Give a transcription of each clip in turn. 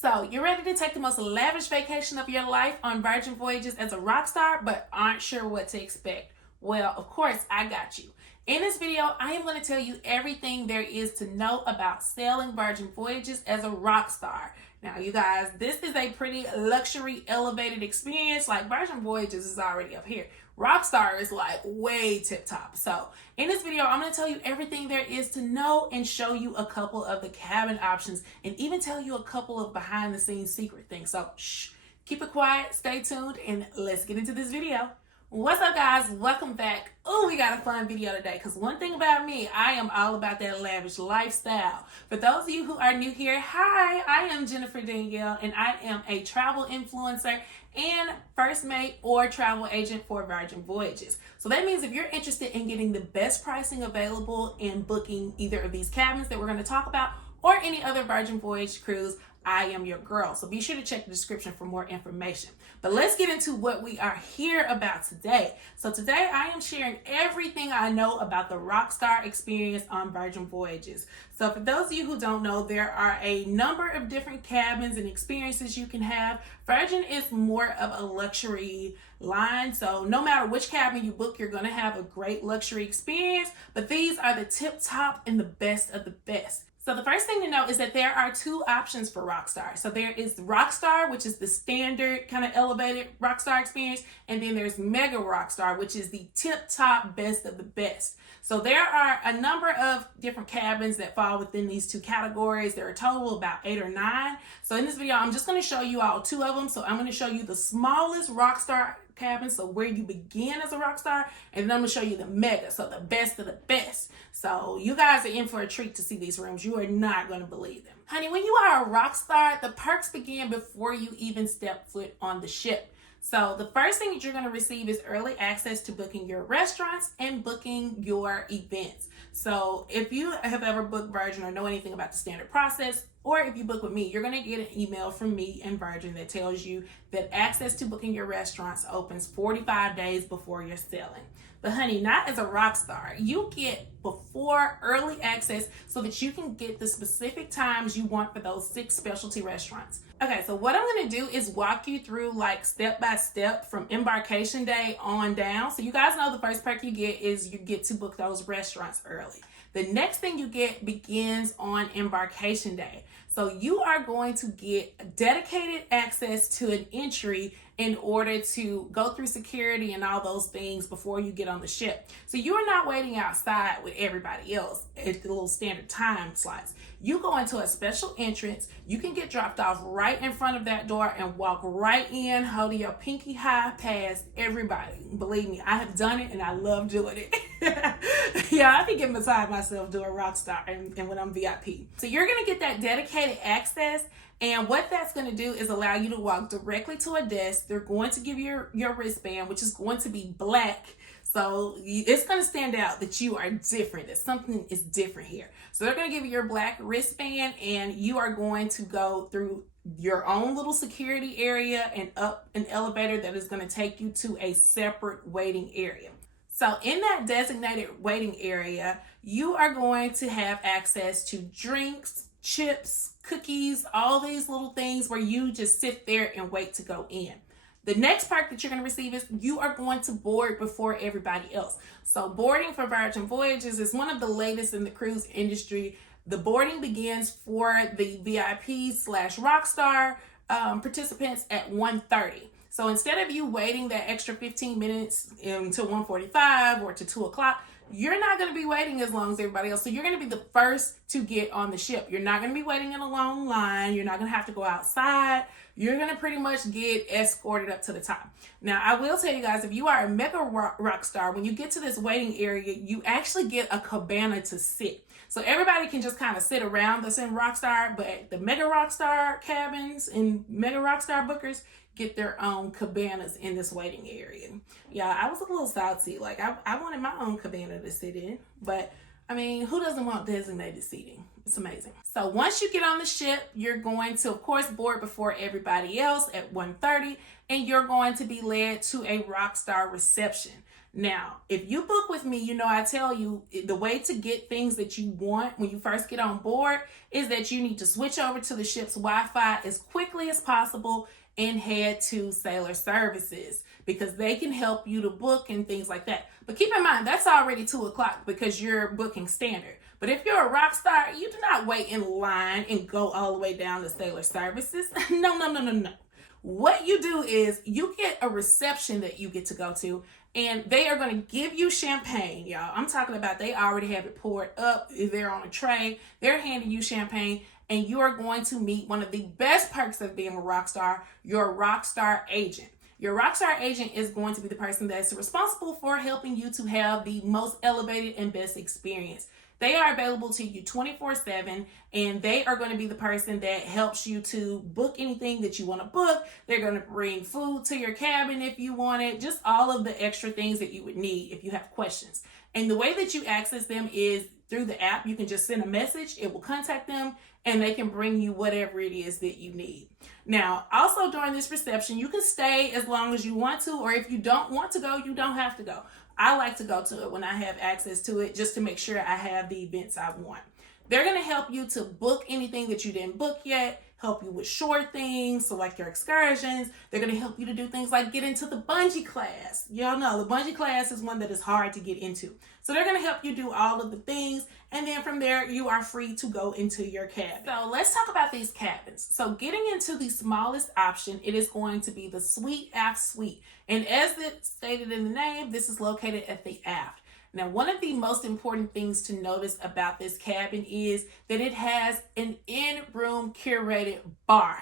So, you're ready to take the most lavish vacation of your life on Virgin Voyages as a rock star, but aren't sure what to expect? Well, of course, I got you. In this video, I am going to tell you everything there is to know about sailing Virgin Voyages as a rock star. Now, you guys, this is a pretty luxury elevated experience. Like, Virgin Voyages is already up here. RockStar is like way tip top. So in this video, I'm going to tell you everything there is to know and show you a couple of the cabin options and even tell you a couple of behind the scenes secret things. So shh, keep it quiet, stay tuned, and let's get into this video. What's up, guys? Welcome back. Oh, we got a fun video today because one thing about me, I am all about that lavish lifestyle. For those of you who are new here, hi, I am JennDanielle and I am a travel influencer and first mate or travel agent for Virgin Voyages. So that means if you're interested in getting the best pricing available and booking either of these cabins that we're going to talk about or any other Virgin Voyage cruise, I am your girl. So be sure to check the description for more information. But let's get into what we are here about today. So today I am sharing everything I know about the RockStar experience on Virgin Voyages. So for those of you who don't know, there are a number of different cabins and experiences you can have. Virgin is more of a luxury line. So no matter which cabin you book, you're going to have a great luxury experience. But these are the tip top and the best of the best. So the first thing to know is that there are two options for RockStar. So there is RockStar, which is the standard kind of elevated RockStar experience. And then there's Mega RockStar, which is the tip top best of the best. So there are a number of different cabins that fall within these two categories. There are a total of about 8 or 9. So in this video, I'm just going to show you all 2 of them. So I'm going to show you the smallest RockStar cabin, so where you begin as a rock star, and then I'm gonna show you the mega, so the best of the best. So you guys are in for a treat to see these rooms. You are not gonna believe them. Honey, when you are a rock star, the perks begin before you even step foot on the ship. So the first thing that you're going to receive is early access to booking your restaurants and booking your events. So if you have ever booked Virgin or know anything about the standard process, or if you book with me, you're going to get an email from me and Virgin that tells you that access to booking your restaurants opens 45 days before you're sailing. But honey, not as a rock star. You get before early access so that you can get the specific times you want for those 6 specialty restaurants. Okay, so what I'm going to do is walk you through like step by step from embarkation day on down. So you guys know the first perk you get is you get to book those restaurants early. The next thing you get begins on embarkation day. So you are going to get dedicated access to an entry in order to go through security and all those things before you get on the ship. So you are not waiting outside with everybody else at the little standard time slots. You go into a special entrance. You can get dropped off right in front of that door and walk right in, holding your pinky high past everybody. Believe me, I have done it and I love doing it. Yeah, I can get beside myself doing RockStar and when I'm VIP. So you're going to get that dedicated access. And what that's going to do is allow you to walk directly to a desk. They're going to give you your wristband, which is going to be black. So it's going to stand out that you are different, that something is different here. So they're going to give you your black wristband and you are going to go through your own little security area and up an elevator that is going to take you to a separate waiting area. So in that designated waiting area, you are going to have access to drinks, chips, cookies, all these little things where you just sit there and wait to go in. The next perk that you're going to receive is you are going to board before everybody else. So boarding for Virgin Voyages is one of the latest in the cruise industry. The boarding begins for the VIP/RockStar participants at 1:30. So instead of you waiting that extra 15 minutes until 1:45 or to 2 o'clock, you're not going to be waiting as long as everybody else. So you're going to be the first to get on the ship. You're not going to be waiting in a long line. You're not going to have to go outside. You're going to pretty much get escorted up to the top. Now, I will tell you guys, if you are a mega rock star, when you get to this waiting area, you actually get a cabana to sit. So everybody can just kind of sit around us in RockStar, but the mega RockStar cabins and mega RockStar bookers get their own cabanas in this waiting area. Yeah, I was a little salty. Like I wanted my own cabana to sit in, but I mean, who doesn't want designated seating? It's amazing. So once you get on the ship, you're going to, of course, board before everybody else at 1:30, and you're going to be led to a RockStar reception. Now, if you book with me, you know I tell you the way to get things that you want when you first get on board is that you need to switch over to the ship's Wi-Fi as quickly as possible and head to Sailor Services because they can help you to book and things like that. But keep in mind, that's already 2 o'clock because you're booking standard. But if you're a rock star, you do not wait in line and go all the way down to Sailor Services. No. What you do is you get a reception that you get to go to, and they are going to give you champagne, y'all. I'm talking about they already have it poured up. They're on a tray. They're handing you champagne, and you are going to meet one of the best perks of being a rock star, your RockStar agent. Your RockStar agent is going to be the person that's responsible for helping you to have the most elevated and best experience. They are available to you 24/7, and they are going to be the person that helps you to book anything that you want to book. They're going to bring food to your cabin if you want it, just all of the extra things that you would need if you have questions. And the way that you access them is through the app. You can just send a message, it will contact them, and they can bring you whatever it is that you need. Now, also during this reception, you can stay as long as you want to, or if you don't want to go, you don't have to go. I like to go to it when I have access to it just to make sure I have the events I want. They're going to help you to book anything that you didn't book yet, help you with short things, so like your excursions. They're going to help you to do things like get into the bungee class. Y'all know the bungee class is one that is hard to get into. So they're going to help you do all of the things, and then from there, you are free to go into your cabin. So let's talk about these cabins. So getting into the smallest option, it is going to be the Suite Aft Suite. And as it stated in the name, this is located at the aft. Now, one of the most important things to notice about this cabin is that it has an in-room curated bar,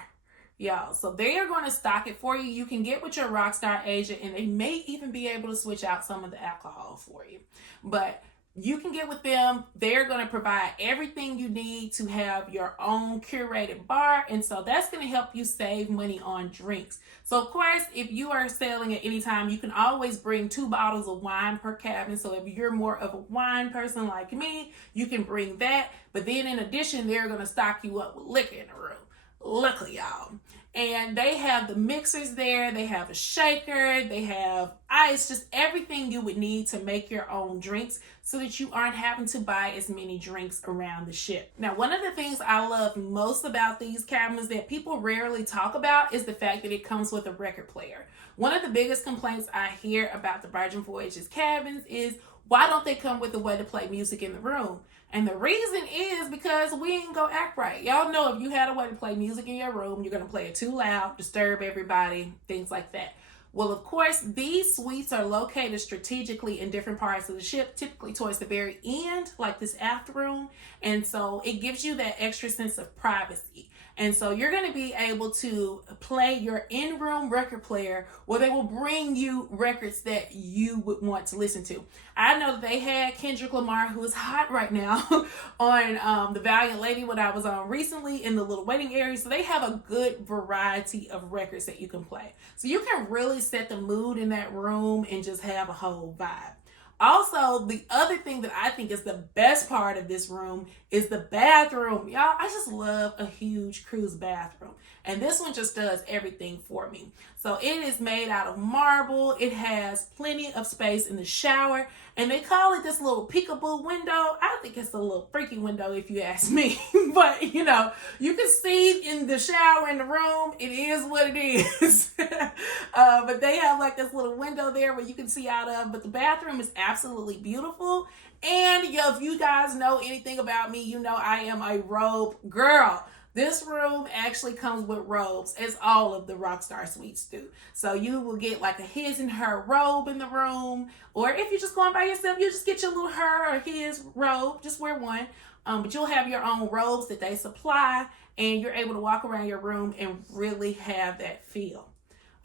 y'all. So they are going to stock it for you. You can get with your RockStar agent, and they may even be able to switch out some of the alcohol for you. But you can get with them. They're going to provide everything you need to have your own curated bar. And so that's going to help you save money on drinks. So of course, if you are sailing at any time, you can always bring 2 bottles of wine per cabin. So if you're more of a wine person like me, you can bring that. But then in addition, they're going to stock you up with liquor in the room. Liquor, y'all. And they have the mixers there. They have a shaker. They have ice, just everything you would need to make your own drinks so that you aren't having to buy as many drinks around the ship. Now, one of the things I love most about these cabins that people rarely talk about is the fact that it comes with a record player. One of the biggest complaints I hear about the Virgin Voyages cabins is, why don't they come with a way to play music in the room? And the reason is because we ain't gonna act right. Y'all know if you had a way to play music in your room, you're gonna play it too loud, disturb everybody, things like that. Well, of course, these suites are located strategically in different parts of the ship, typically towards the very end, like this aft room. And so it gives you that extra sense of privacy. And so you're going to be able to play your in-room record player where they will bring you records that you would want to listen to. I know that they had Kendrick Lamar, who is hot right now, on The Valiant Lady, what I was on recently in the little waiting area. So they have a good variety of records that you can play. So you can really set the mood in that room and just have a whole vibe. Also, the other thing that I think is the best part of this room is the bathroom. Y'all, I just love a huge cruise bathroom. And this one just does everything for me. So it is made out of marble. It has plenty of space in the shower. And they call it this little peekaboo window. I think it's a little freaky window if you ask me. But, you know, you can see in the shower in the room. It is what it is. But they have like this little window there where you can see out of. But the bathroom is absolutely beautiful. And if you guys know anything about me, you know I am a robe girl. This room actually comes with robes, as all of the RockStar suites do. So you will get like a his and her robe in the room. Or if you're just going by yourself, you just get your little her or his robe. Just wear one. But you'll have your own robes that they supply. And you're able to walk around your room and really have that feel.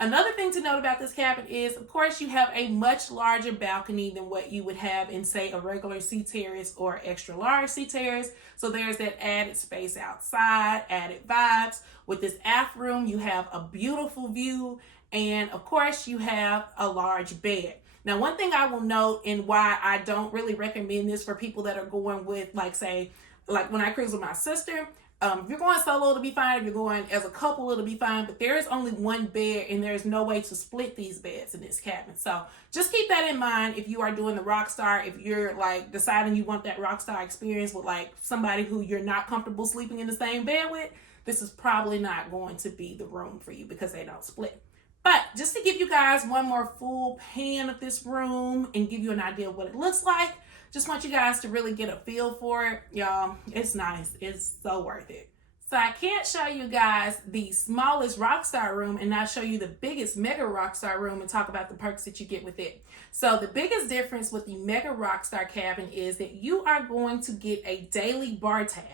Another thing to note about this cabin is, of course, you have a much larger balcony than what you would have in, say, a regular sea terrace or extra large sea terrace. So there's that added space outside, added vibes. With this aft room, you have a beautiful view. And, of course, you have a large bed. Now, one thing I will note and why I don't really recommend this for people that are going with, like, say, Like when I cruise with my sister, if you're going solo, it'll be fine. If you're going as a couple, it'll be fine. But there is only one bed, and there's no way to split these beds in this cabin. So just keep that in mind if you are doing the RockStar. If you're like deciding you want that RockStar experience with like somebody who you're not comfortable sleeping in the same bed with, this is probably not going to be the room for you because they don't split. But just to give you guys one more full pan of this room and give you an idea of what it looks like, just want you guys to really get a feel for it. Y'all, it's nice. It's so worth it. So I can't show you guys the smallest RockStar room and not show you the biggest Mega RockStar room and talk about the perks that you get with it. So the biggest difference with the Mega RockStar cabin is that you are going to get a daily bar tab.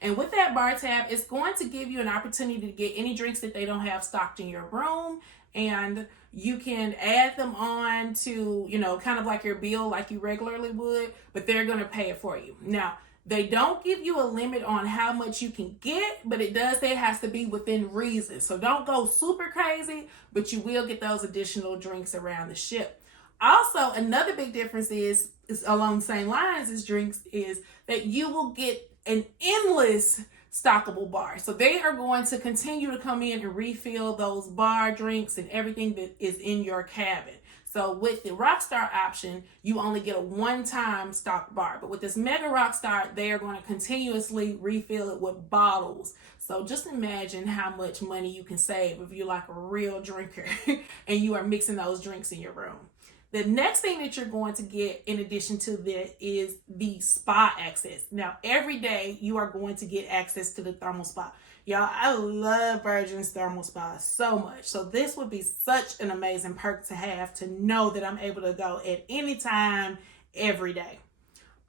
And with that bar tab, it's going to give you an opportunity to get any drinks that they don't have stocked in your room. And you can add them on to, you know, kind of like your bill like you regularly would, but they're going to pay it for you. Now, they don't give you a limit on how much you can get, but it does say it has to be within reason. So don't go super crazy, but you will get those additional drinks around the ship. Also, another big difference is along the same lines as drinks is that you will get an endless stockable bar. So they are going to continue to come in and refill those bar drinks and everything that is in your cabin. So with the RockStar option, you only get a one-time stock bar. But with this Mega RockStar, they are going to continuously refill it with bottles. So just imagine how much money you can save if you're like a real drinker and you are mixing those drinks in your room. The next thing that you're going to get in addition to that is the spa access. Now, every day you are going to get access to the thermal spa. Y'all, I love Virgin's thermal spa so much. So this would be such an amazing perk to have, to know that I'm able to go at any time, every day.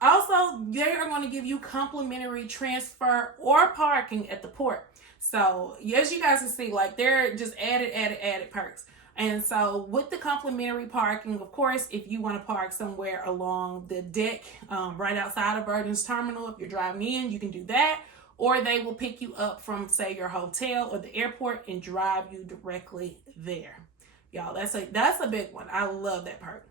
Also, they are going to give you complimentary transfer or parking at the port. So as you guys can see, like they're just added perks. And so with the complimentary parking, of course, if you want to park somewhere along the deck, right outside of Virgin's terminal, if you're driving in, you can do that. Or they will pick you up from, say, your hotel or the airport and drive you directly there. Y'all, that's a big one. I love that perk.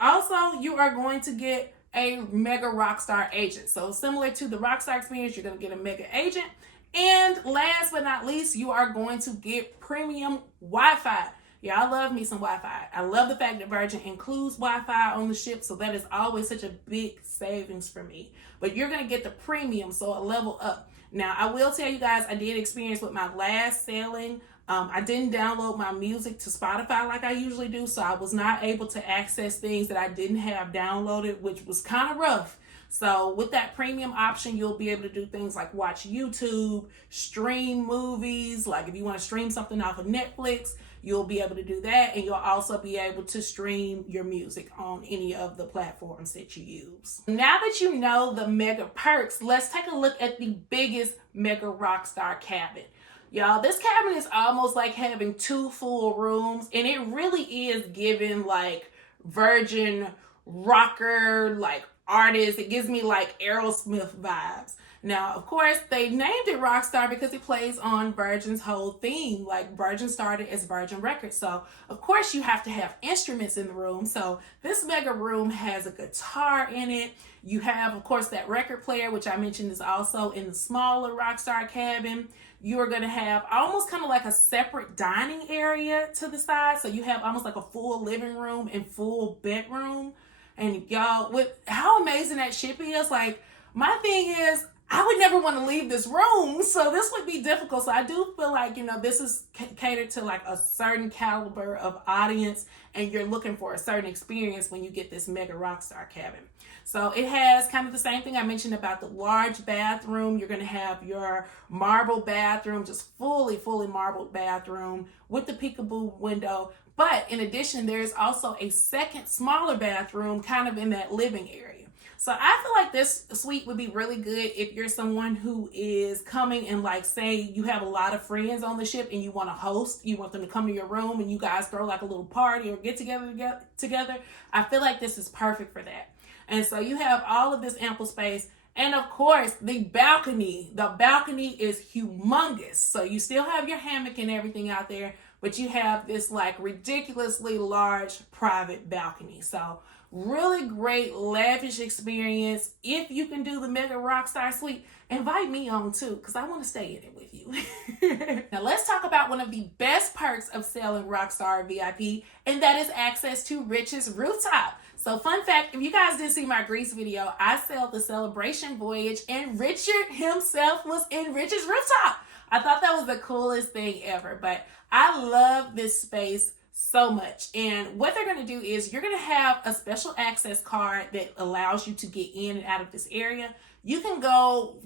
Also, you are going to get a Mega RockStar agent. So similar to the RockStar experience, you're going to get a Mega agent. And last but not least, you are going to get premium Wi-Fi. Yeah, I love me some Wi-Fi. I love the fact that Virgin includes Wi-Fi on the ship, so that is always such a big savings for me. But you're going to get the premium, so a level up. Now, I will tell you guys, I did experience with my last sailing. I didn't download my music to Spotify like I usually do, so I was not able to access things that I didn't have downloaded, which was kind of rough. So with that premium option, you'll be able to do things like watch YouTube, stream movies, like if you want to stream something off of Netflix, you'll be able to do that, and you'll also be able to stream your music on any of the platforms that you use. Now that you know the mega perks, let's take a look at the biggest Mega RockStar cabin. Y'all, this cabin is almost like having 2 full rooms, and it really is giving like Virgin rocker, like artist. It gives me like Aerosmith vibes. Now, of course, they named it RockStar because it plays on Virgin's whole theme. Like Virgin started as Virgin Records. So, of course, you have to have instruments in the room. So this mega room has a guitar in it. You have, of course, that record player, which I mentioned is also in the smaller RockStar cabin. You are going to have almost kind of like a separate dining area to the side. So you have almost like a full living room and full bedroom. And y'all, with how amazing that ship is, like my thing is, I would never want to leave this room, so this would be difficult. So I do feel like, you know, this is catered to like a certain caliber of audience, and you're looking for a certain experience when you get this Mega RockStar cabin. So it has kind of the same thing I mentioned about the large bathroom. You're going to have your marble bathroom, just fully marbled bathroom with the peekaboo window. But in addition, there's also a second smaller bathroom kind of in that living area. So I feel like this suite would be really good if you're someone who is coming and like, say you have a lot of friends on the ship and you want to host, you want them to come to your room and you guys throw like a little party or get together. I feel like this is perfect for that. And so you have all of this ample space. And of course, the balcony. The balcony is humongous. So you still have your hammock and everything out there, but you have this like ridiculously large private balcony. So really great lavish experience. If you can do the Mega Rockstar Suite, invite me on too, because I want to stay in it with you. Now let's talk about one of the best perks of selling Rockstar VIP, and that is access to Rich's Rooftop. So fun fact, if you guys didn't see my Greece video, I sailed the Celebration Voyage and Richard himself was in Rich's Rooftop. I thought that was the coolest thing ever, but I love this space so much. And what they're going to do is you're going to have a special access card that allows you to get in and out of this area. You can go,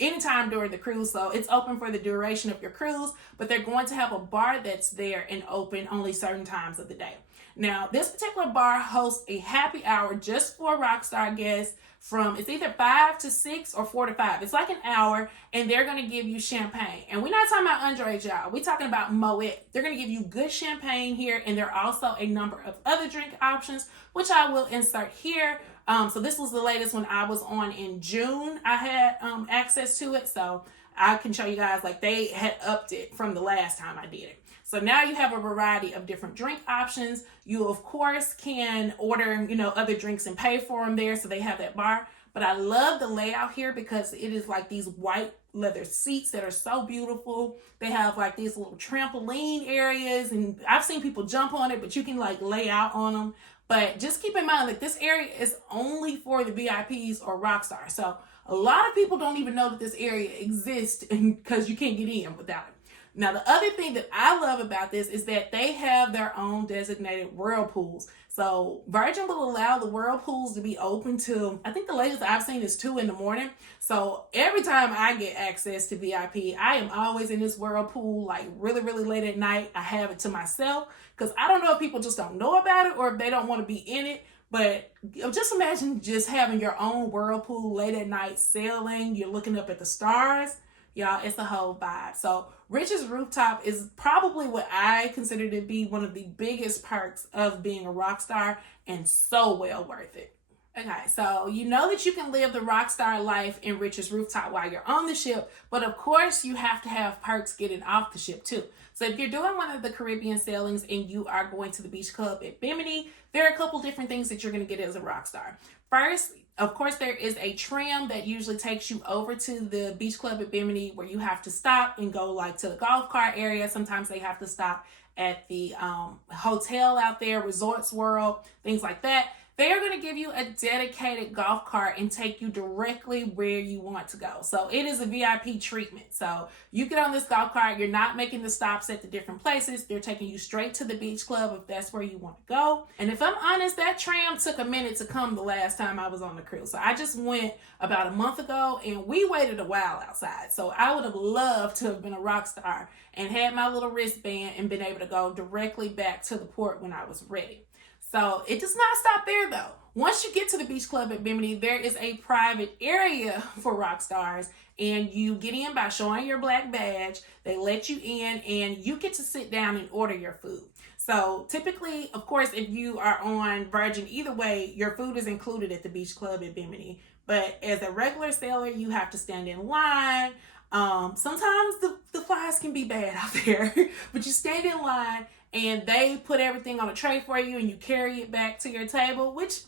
anytime during the cruise. So it's open for the duration of your cruise, but they're going to have a bar that's there and open only certain times of the day. Now, this particular bar hosts a happy hour just for Rockstar guests it's either 5 to 6 or 4 to 5. It's like an hour, and they're going to give you champagne. And we're not talking about underage, y'all. We're talking about Moet. They're going to give you good champagne here, and there are also a number of other drink options, which I will insert here. So this was the latest when I was on in June. I had access to it, so I can show you guys like they had upped it from the last time I did it. So now you have a variety of different drink options. You, of course, can order, other drinks and pay for them there. So they have that bar. But I love the layout here because it is like these white leather seats that are so beautiful. They have like these little trampoline areas, and I've seen people jump on it, but you can like lay out on them. But just keep in mind that this area is only for the VIPs or Rockstar. So a lot of people don't even know that this area exists because you can't get in without it. Now, the other thing that I love about this is that they have their own designated whirlpools. So Virgin will allow the whirlpools to be open till, I think the latest I've seen is 2 in the morning. So every time I get access to VIP, I am always in this whirlpool, like really, really late at night. I have it to myself because I don't know if people just don't know about it or if they don't want to be in it. But just imagine just having your own whirlpool late at night, sailing, you're looking up at the stars. Y'all, it's a whole vibe. So Rich's Rooftop is probably what I consider to be one of the biggest perks of being a rock star, and so well worth it. Okay, so you know that you can live the rock star life in Rich's Rooftop while you're on the ship, but of course you have to have perks getting off the ship too. So if you're doing one of the Caribbean sailings and you are going to the beach club at Bimini, there are a couple different things that you're going to get as a rock star. First, of course, there is a tram that usually takes you over to the beach club at Bimini where you have to stop and go like to the golf cart area. Sometimes they have to stop at the hotel out there, Resorts World, things like that. They are going to give you a dedicated golf cart and take you directly where you want to go. So it is a VIP treatment. So you get on this golf cart, you're not making the stops at the different places. They're taking you straight to the beach club if that's where you want to go. And if I'm honest, that tram took a minute to come the last time I was on the cruise. So I just went about a month ago and we waited a while outside. So I would have loved to have been a rock star and had my little wristband and been able to go directly back to the port when I was ready. So it does not stop there though. Once you get to the beach club at Bimini, there is a private area for rock stars, and you get in by showing your black badge. They let you in and you get to sit down and order your food. So typically, of course, if you are on Virgin, either way, your food is included at the beach club at Bimini. But as a regular sailor, you have to stand in line. Sometimes the flies can be bad out there, but you stand in line and they put everything on a tray for you and you carry it back to your table, which,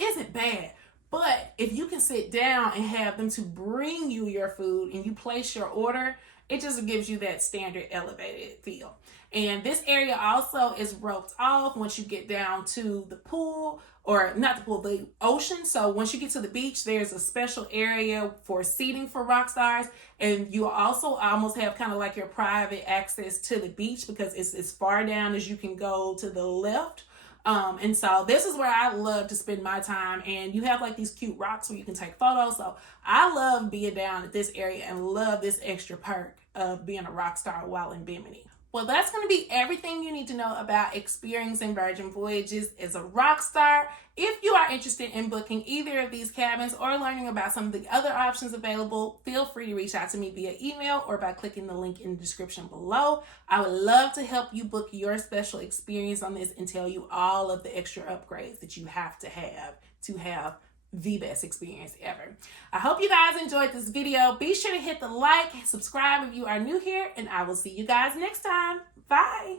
isn't bad. But if you can sit down and have them to bring you your food and you place your order, it just gives you that standard elevated feel. And this area also is roped off once you get down to the pool, or not the pool, the ocean. So once you get to the beach, there's a special area for seating for rock stars. And you also almost have kind of like your private access to the beach because it's as far down as you can go to the left. And so this is where I love to spend my time, and you have like these cute rocks where you can take photos. So I love being down at this area and love this extra perk of being a rock star while in Bimini. Well, that's going to be everything you need to know about experiencing Virgin Voyages as a rock star. If you are interested in booking either of these cabins or learning about some of the other options available, feel free to reach out to me via email or by clicking the link in the description below. I would love to help you book your special experience on this and tell you all of the extra upgrades that you have to have the best experience ever. I hope you guys enjoyed this video. Be sure to hit the like, subscribe if you are new here, and I will see you guys next time. Bye.